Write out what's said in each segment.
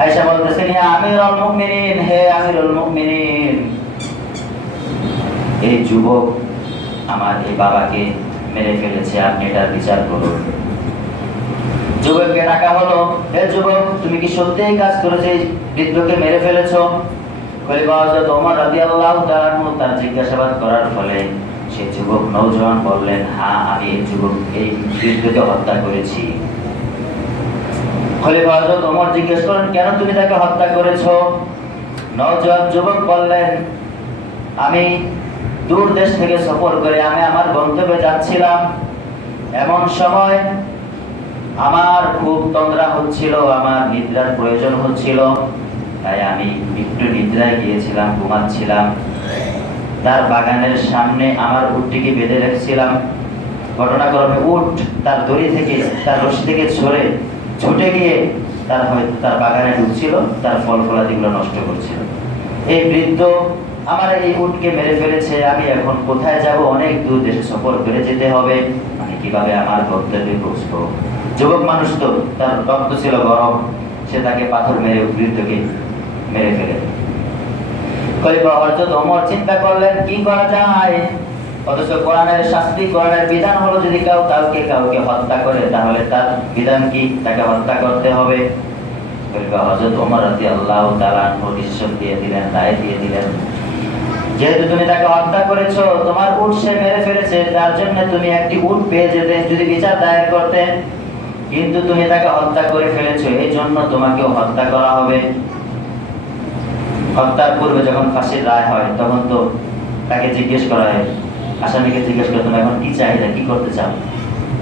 আয়েশা বলতেছেন ইয়া আমিরুল মুমিনিন, হে আমিরুল মুমিনিন। এই যুবক আমার এই বাবাকে মেরে ফেলেছে, আপনি এটার বিচার করুন। যুবককে ডাকা হলো, হে যুবক, তুমি কি সত্যিই কাজ করেছ বৃদ্ধকে মেরে ফেলেছো? তার জিজ্ঞাসাবাদ করার ফলে সেই যুবক নওজোয়ান বললেন হ্যাঁ আমি এই যুবক এই বৃদ্ধকে হত্যা করেছি। খলিফা ওমর জিজ্ঞেস করেন, কেন তুমি তাকে হত্যা করেছ? নওজোয়ান যুবক বললেন, আমি দূর দেশ থেকে সফর করে, আমি আমার গন্তব্যে যাচ্ছিলাম। এমন সময় আমার খুব তন্দ্রা হচ্ছিল, আমার নিদ্রার প্রয়োজন হচ্ছিল, তাই আমি একটু নিদ্রায় গিয়েছিলাম, ঘুমাচ্ছিলাম। তার বাগানের সামনে আমার উটটিকে বেঁধে রেখেছিলাম। ঘটনাক্রমে উট তার দড়ি থেকে, তার রশি থেকে ছড়ে ছুটে গিয়ে তার হয়তো তার বাগানে ঢুকছিল তার ফল ফলাদিগুলো নষ্ট করছিল। এই বৃদ্ধ আমার এই উটকে মেরে ফেলেছে, আমি এখন কোথায় যাব? অনেক দূর দেশে সফর করে যেতে হবে। মানে কীভাবে আমার গন্তব্যে পৌঁছবো? যুবক মানুষ তো, তার রক্ত ছিল গরম। সে তাকে পাথর মেরে বৃদ্ধকে মেরে ফেলে। খলিফা হযরত অমর চিন্তা করলেন, কি করা যায়? অথচ কোরআনের শাস্তি, কোরআনের বিধান হলো যদি কেউ কাউকে কাউকে হত্যা করে, তাহলে তার বিধান কি? তাকে হত্যা করতে হবে। হযরত ওমর রাদিয়াল্লাহু তাআলা আনহু ডিসিশন দিয়ে দিলেন রায় দিয়ে দিলেন। যেহেতু তুমি তাকে হত্যা করেছ, তোমার উট সে মেরে ফেলেছে, তার জন্য তুমি একটি উট পেয়ে যেতে, যদি বিচার দায়ের করতে। কিন্তু তুমি তাকে হত্যা করে ফেলেছো এই জন্য তোমাকেও হত্যা করা হবে। হত্যার পূর্বে যখন ফাঁসির রায় হয়, তখন তো তাকে জিজ্ঞেস করা হয় আসামিকে জিজ্ঞেস করে, তুমি এখন কি চাহিদা? কি করতে চাও?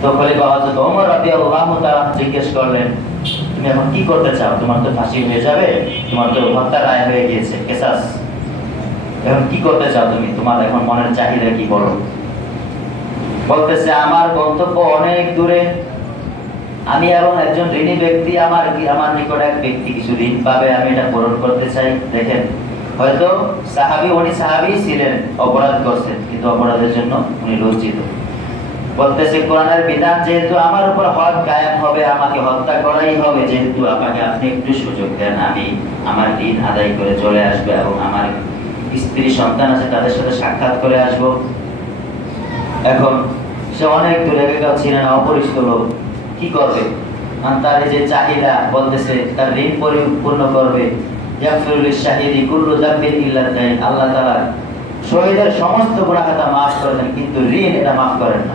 তো খলিফা হযরত ওমর রাদিয়াল্লাহু তাআলা জিজ্ঞেস করলেন, তুমি এখন কি করতে চাও? তোমার তো ফাঁসি হয়ে যাবে, তোমার তো হত্যার রায় হয়ে গিয়েছে, কেসাস। এখন কি করতে চাও তুমি? তোমার এখন মনের চাহিদা কি বলো? বলতেছে, আমার গন্তব্য অনেক দূরে। আমি এবং একজন ঋণী ব্যক্তি, আমার আমার নিকট এক ব্যক্তি কিছু ঋণ পাবে? আমি এটা পূরণ করতে চাই। দেখেন হয়তো সাহাবি, উনি সাহাবি ছিলেন, অপরাধ করছেন। কিন্তু অপরাধের জন্য উনি লজ্জিত। বলতেছে, কোরআনের বিধান যেহেতু আমার উপর হক কায়েম হবে, আমাকে হত্যা করাই হবে, যেহেতু আমাকে আপনি একটু সুযোগ দেন, আমি আমার ঋণ আদায় করে চলে আসবে এবং আমার স্ত্রী, সন্তান আছে, তাদের সাথে সাক্ষাৎ করে আসব। এখন সে অনেক দূরে কেউ ছিলেন অপরিচিত লোক। কি করবে? তার যে চাহিদা, বলতেছে, তার ঋণ পরিপূর্ণ করবে। আল্লাহ শহীদের সমস্ত গুনাহখাতা মাফ করে দেন, কিন্তু ঋণ এটা মাফ করেন না।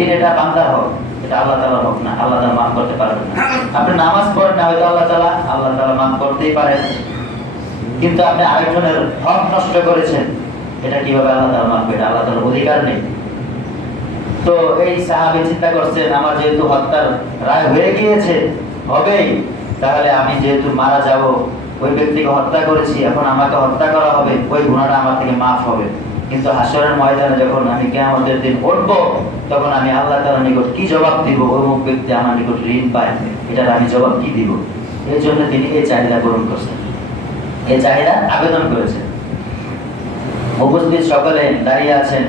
ঋণ এটা বান্দার হক, এটা আল্লাহ হক না, আল্লাহ করতে পারবেন না। আপনি নামাজ পড়েন না, হয়তো আল্লাহ আল্লাহ করতেই পারেন। কিন্তু আপনি আরেকজনের হক নষ্ট করেছেন, এটা কীভাবে আল্লাহ আল্লাহ অধিকার নেই। তো এই সাহাবি চিন্তা করছেন, আমার যেহেতু হত্যার রায় হয়ে গিয়েছে, হবেই, তাহলে আমি যেহেতু মারা যাব ওই ব্যক্তিকে হত্যা করেছি, এখন আমাকে হত্যা করা হবে, ওই গুণাটা আমার থেকে মাফ হবে। কিন্তু হাসরের ময়দানে যখন আমি কেয়ামতের দিন উঠব, তখন আমি আল্লাহ তাআলার নিকট কি জবাব দিব? মুখ ব্যক্তি আমার নিকট ঋণ পায়, এটার আমি জবাব কি দিব? এই জন্য তিনি এই চাহিদা পূরণ করছেন। এই চাহিদা আবেদন করেছেন। উপস্থিত সকলে দাঁড়িয়ে আছেন।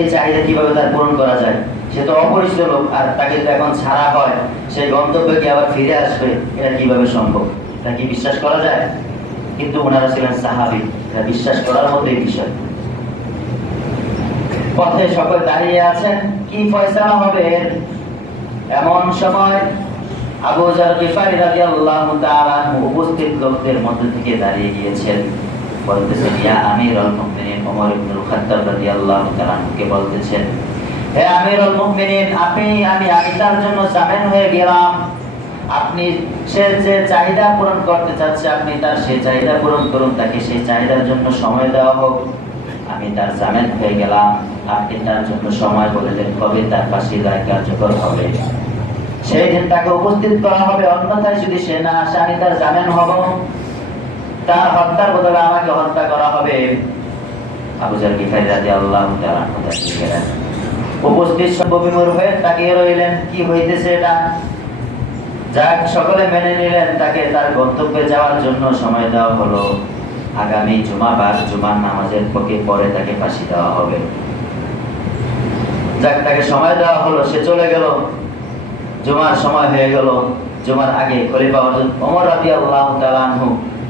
এই চাহিদা কীভাবে তার পূরণ করা যায়? সে তো অপরিচিত লোক আর তাকে যদি এখন ছাড়া হয়। সেই গন্তব্যে কি আবার ফিরে আসবে? এটা কীভাবে সম্ভব? এটা কি বিশ্বাস করা যায়? কিন্তু ওনারা ছিলেন সাহাবি এটা বিশ্বাস করার মতোই বিষয়। পথে সকলে দাঁড়িয়ে আছেন, কি ফয়সালা হবে এমন সময় আবু জার তাআলা উপস্থিত লোকদের মধ্যে থেকে দাঁড়িয়ে গিয়েছেন। বলতেছেন, ইয়া আমিরুল মুমিনিন ওমর ইবনুল খাত্তাব রাদিয়াল্লাহু তাআলা কে বলতেছেন, হে আমিরুল মুমিনিন, আপনি, আমি আমি তার জন্য জামিন হয়ে গেলাম। আপনি সে যে চাহিদা পূরণ করতে চাচ্ছে, আপনি তার সেই চাহিদা পূরণ করুন, তাকে সেই চাহিদার জন্য সময় দেওয়া হোক। আমি তার জামিন হয়ে গেলাম, আপনি তার জন্য সময় বলে দেন, কবে তার পাশে রায় কার্যকর হবে? সেই দিন তাকে উপস্থিত করা হবে, অন্যথায় যদি সে না আসে, আমি তার জামিন হব। তার হত্যার বদলে আমাকে হত্যা করা হবে। আবু জার গিফারি তাআলা তাকিয়ে উপস্থিত সব বিমূর হয়ে তাকিয়ে রইলেন, কি হইতেছে এটা? যাক, সকলে মেনে নিলেন, তাকে তার গন্তব্যে যাওয়ার জন্য সময় দেওয়া হলো। আগামী জুমাবার জুমার নামাজের পক্ষে পরে তাকে ফাঁসি দেওয়া হবে। যাক, তাকে সময় দেওয়া হলো, সে চলে গেল। জুমার সময় হয়ে গেল। জুমার আগে খলিফা ওমর রাদিয়াল্লাহু তাআলা আনহু,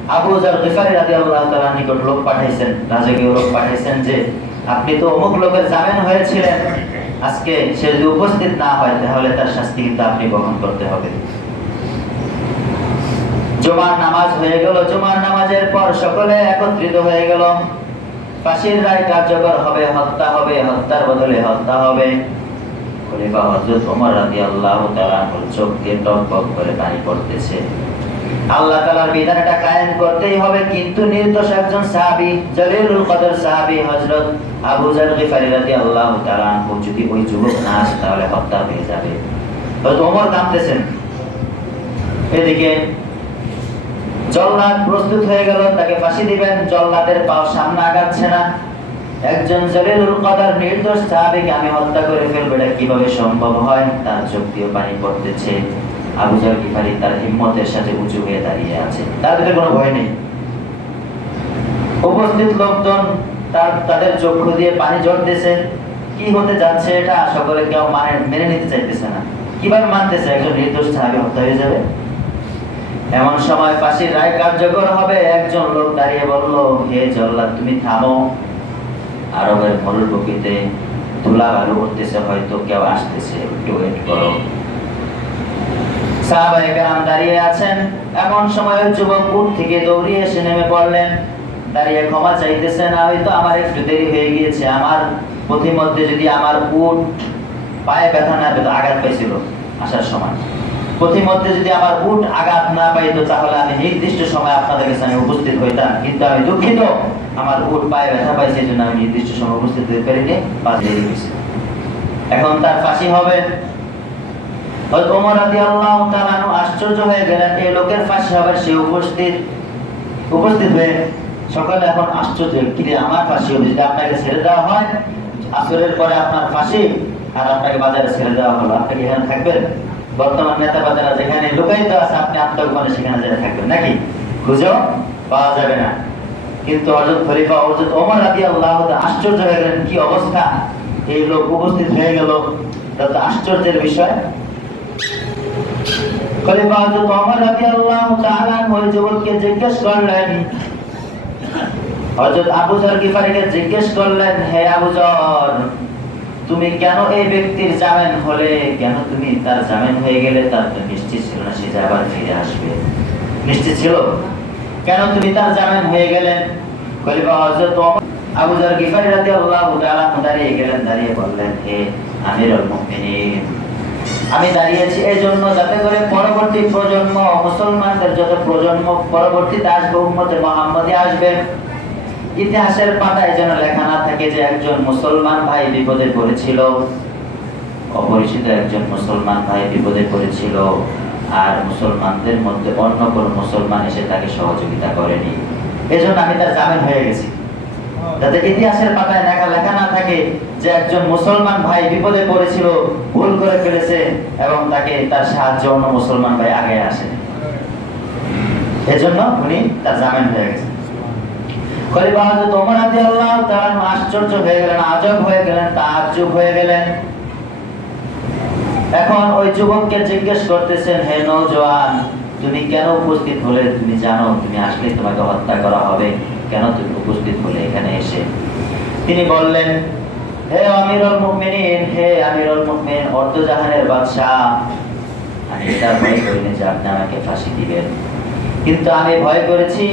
আবু যর গিফারি রাদিয়াল্লাহু তাআলা নিকট লোক পাঠাইছেন। রাজকীয় লোক পাঠাইছেন যে, আপনি তো অমুক লোকের জামিন হয়েছিলেন। আজকে সে যদি উপস্থিত না হয়, তাহলে তার শাস্তি কিন্তু আপনি বহন করতে হবে। জুমার নামাজ হয়ে গেল। জুমার নামাজের পর সকলে একত্রিত হয়ে গেল। ফাঁসির রায় কার্যকর হবে, হত্যা হবে, হত্যার বদলে হত্যা হবে। খলিফা হযরত ওমর রাদিয়াল্লাহু তাআলা চোখ দিয়ে টক টক করে পানি পড়তেছে। আল্লাহ তাআলার বিধান এটা কায়েম করতেই হবে, কিন্তু নির্দোষ একজন সাহাবী, জলিলুল কদর সাহাবী হযরত আবু জার গিফারি রাদিয়াল্লাহু তাআলা আনহু যদি ওই যুবক না আসে, তাহলে হত্যা হয়ে যাবে। হযরত ওমর কাঁদতেছেন। এদিকে জল্লাদ প্রস্তুত হয়ে গেল, তাকে ফাঁসি দিবেন, জল্লাদের পাও সামনে আগাচ্ছে না। একজন জলিলুল কদর নির্দোষ সাহাবীকে আমি হত্যা করে ফেলব, এটা কীভাবে সম্ভব হয়? তার চোখ দিয়ে পানি পড়তেছে। আবু জার গিফারি তার হিম্মতের সাথে উঁচু হয়ে দাঁড়িয়ে আছে। তার ভিতরে কোনো ভয় নেই। উপস্থিত লোকজন তার, তাদের চক্ষু দিয়ে পানি ঝরতেছে। কি হতে যাচ্ছে এটা সকলে কেউ মানে মেনে নিতে চাইতেছে না। কীভাবে মানতেছে একজন নির্দোষ সাহাবী হত্যা হয়ে যাবে? এমন সময় ফাঁসির রায় কার্যকর হবে, একজন লোক দাঁড়িয়ে বলল, হে জল্লাদ, তুমি থামো। আরবের মরুভূমিতে ধুলা বালু উঠতেছে, হয়তো কেউ আসতেছে, একটু ওয়েট করো। সাহাবায়ে কেরাম দাঁড়িয়ে আছেন। এমন সময় যুবক উঠ থেকে দৌড়িয়ে এসে নেমে পড়লেন। দাঁড়িয়ে ক্ষমা চাইতেছেন হয়তো আমার একটু দেরি হয়ে গিয়েছে। আমার পথিমধ্যে যদি আমার উট পায়ে ব্যথা না পেত, আঘাত পাইছিল। আসার সময়। পথিমধ্যে যদি আমার উট আঘাত না পাইতো, তাহলে আমি নির্দিষ্ট সময় আপনাদের কাছে আমি উপস্থিত হইতাম। কিন্তু আমি দুঃখিত, আমার উট পায়ে ব্যথা পাইছে, এই জন্য আমি নির্দিষ্ট সময় উপস্থিত হতে পারিনি পাঁচ দেরি এখন তার ফাঁসি হবে। ওমর রাদিয়াল্লাহু তাআলা আশ্চর্য হয়ে গেলেন, এই লোকের ফাঁসি হবে, সে উপস্থিত উপস্থিত হয়ে সকালে এখন আশ্চর্য, কি আমার ফাঁসি হবে, যদি আপনাকে ছেড়ে দেওয়া হয়, আসরের পরে আপনার ফাঁসি, আর আপনাকে বাজারে ছেড়ে দেওয়া হলো, আপনি এখানে থাকবেন? বর্তমান নেতা যেখানে লোকায়িত আছে, আপনি আত্মগোপনে সেখানে যেতে থাকবেন, নাকি? খুঁজেও পাওয়া যাবে না। কিন্তু হযরত খলিফা হযরত ওমর রাদিয়াল্লাহু তাআলা আশ্চর্য হয়ে গেলেন, কি অবস্থা? এই লোক উপস্থিত হয়ে গেল। তা তো আশ্চর্যের বিষয়। খলিফা হযরত ওমর রাদিয়াল্লাহু তাআলা ওই যুবককে জিজ্ঞেস করলেন, হযরত আবু যর গিফারিকে জিজ্ঞেস করলেন, হে আবু তুমি কেন এই ব্যক্তির জামিন হলে? কেন তুমি তার জামিন হয়ে গেলে তার তো নিশ্চিত ছিল না, সে আবার ফিরে আসবে। নিশ্চিত ছিল? কেন তুমি তার জামিন হয়ে গেলেন, দাঁড়িয়ে আমি এই জন্য যাতে করে পরবর্তী প্রজন্ম, মুসলমানদের যত প্রজন্ম আসবে। ইতিহাসের পাতায় যেন লেখা না থাকে যে একজন মুসলমান ভাই বিপদে পড়েছিল, অপরিচিত একজন মুসলমান ভাই বিপদে পড়েছিল, আর মুসলমানদের মধ্যে অন্য কোনো মুসলমান এসে তাকে সহযোগিতা করেনি। এজন্য আমি তার জামিন হয়ে গেছি। যাতে ইতিহাসের পাতায় লেখা লেখা না থাকে যে একজন মুসলমান ভাই বিপদে পড়েছিল, ভুল করে ফেলেছে, এবং তাকে তার সাহায্য অন্য মুসলমান ভাই আগে আসে। এজন্য উনি তার জামিন হয়ে গেছে। খলিফা আশ্চর্য হয়ে গেলেন, আজব হয়ে গেলেন হয়ে গেলেন। এখন ওই যুবককে জিজ্ঞেস করতেছেন, হে তুমি কেন উপস্থিত হলে? তুমি জানো, তুমি আসলে তোমাকে হত্যা করা হবে। কেন তুমি উপস্থিত হলে এখানে এসে? তিনি বললেন, হে আমিরুল মুমিনিন, হে আমিরুল মুমিনিন অর্ধজাহানের বাদশাহ, আমি এটা ভয় যে আপনি আমাকে ফাঁসি দিবেন। কিন্তু আমি ভয় করেছি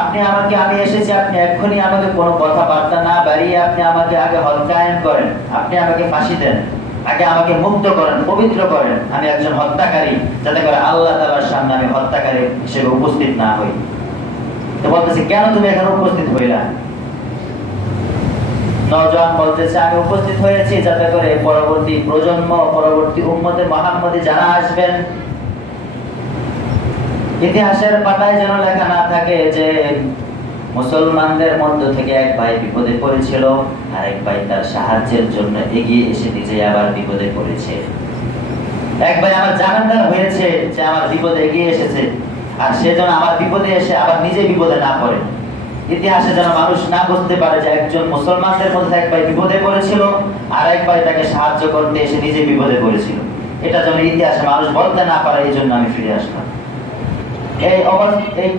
আপনি আমাকে, আমি এসেছি, আপনি এক্ষুনি আমাকে কোনো কথাবার্তা না বাড়িয়ে আপনি আমাকে আগে হত্যায়ন করেন। আপনি আমাকে ফাঁসি দেন। আগে আমাকে মুক্ত করেন, পবিত্র করেন। আমি একজন হত্যাকারী, যাতে করে আল্লাহ তাআলার সামনে আমি হত্যাকারী হিসেবে উপস্থিত না হই। তো বলতেছে, কেন তুমি এখানে উপস্থিত হইলা? নওজোয়ান বলতেছে, আমি উপস্থিত হয়েছি যাতে করে পরবর্তী প্রজন্ম, পরবর্তী উম্মতে মোহাম্মদী যারা আসবেন ইতিহাসের পাতায় যেন লেখা না থাকে যে মুসলমানদের মধ্য থেকে এক ভাই বিপদে পড়েছিল আর এক ভাই তার সাহায্যের জন্য এগিয়ে এসে নিজে আবার বিপদে পড়েছে। এক ভাই আমার জানানদার হয়েছে যে আমার বিপদে এগিয়ে এসেছে, আর সে যেন আমার বিপদে এসে আবার নিজে বিপদে না পড়ে। ইতিহাসে যেন মানুষ না বুঝতে পারে যে একজন মুসলমানদের মধ্যে এক ভাই বিপদে পড়েছিল আর এক ভাই তাকে সাহায্য করতে এসে নিজে বিপদে পড়েছিল। এটা যেন ইতিহাসে মানুষ বলতে না পারে, এই জন্য আমি ফিরে আসলাম। এই এই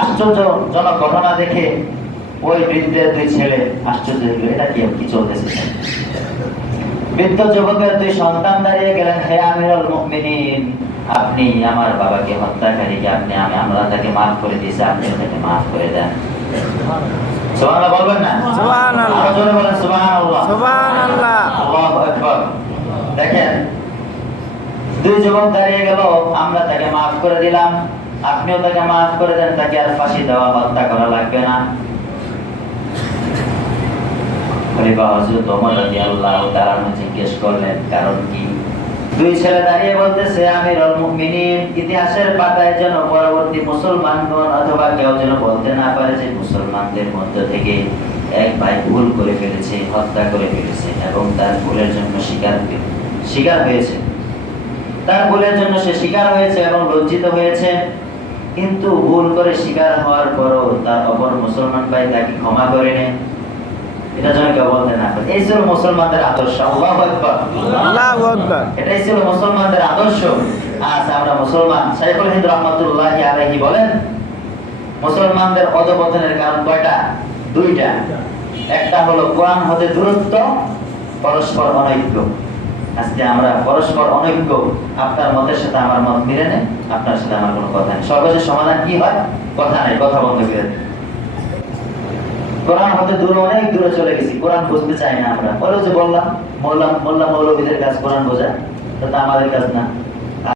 আশ্চর্যজনক ঘটনা দেখে ওই বৃদ্ধের দুই ছেলে আশ্চর্য গেল। এটা কি কি চলতেছে বৃদ্ধ যুবকের দুই সন্তান দাঁড়িয়ে গেলেন। হে আমিরুল মুমিনিন আপনি আমার বাবাকে হত্যাকারীকে আপনি আমি আমরা তাকে মাফ করে দিয়েছি আপনি তাকে মাফ করে দেন। সুবহানাল্লাহ বলবেন না? সুবহানাল্লাহ। জোরে বলেন সুবহানাল্লাহ। সুবহানাল্লাহ। আল্লাহু আকবার। দেখেন দুই যুবক দাঁড়িয়ে গেল আমরা তাকে মাফ করে দিলাম। আপনিও তাকে মাফ করে দেন, তাকে আর ফাঁসি দেওয়া হত্যা করা লাগবে না। করে ফেলেছে, হত্যা করে ফেলেছে এবং তার ভুলের জন্য স্বীকার স্বীকার হয়েছে। তার ভুলের জন্য সে স্বীকার হয়েছে এবং লজ্জিত হয়েছে। কিন্তু ভুল করে স্বীকার হওয়ার পরও তার অপর মুসলমান ভাই তাকে ক্ষমা করে নেয়। এটা যেন বলতে না এই ছিল মুসলমানদের আদর্শ। আল্লাহু আকবার। আল্লাহু আকবার। এটাই ছিল মুসলমানদের আদর্শ। আজ আমরা মুসলমান। শাইখুল হিন্দ রহমতুল্লাহ আলাইহি বলেন মুসলমানদের অধপতনের কারণ কয়টা? দুইটা। একটা হলো কোরআন হতে দূরত্ব পরস্পর অনৈক্য। আজকে আমরা পরস্পর অনৈক্য আপনার মতের সাথে আমার মত মিলে নেই আপনার সাথে আমার কোনো কথা নেই সর্বশেষ সমাধান কি হয় কথা নেই কথা বন্ধ করে কোরআন হতে দূরে অনেক দূরে চলে গেছি কোরআন বুঝতে চাই না আমরা বলো যে বললাম মোল্লা মোল্লা মৌলবীদের কাজ কোরআন বোঝা তা আমাদের কাজ না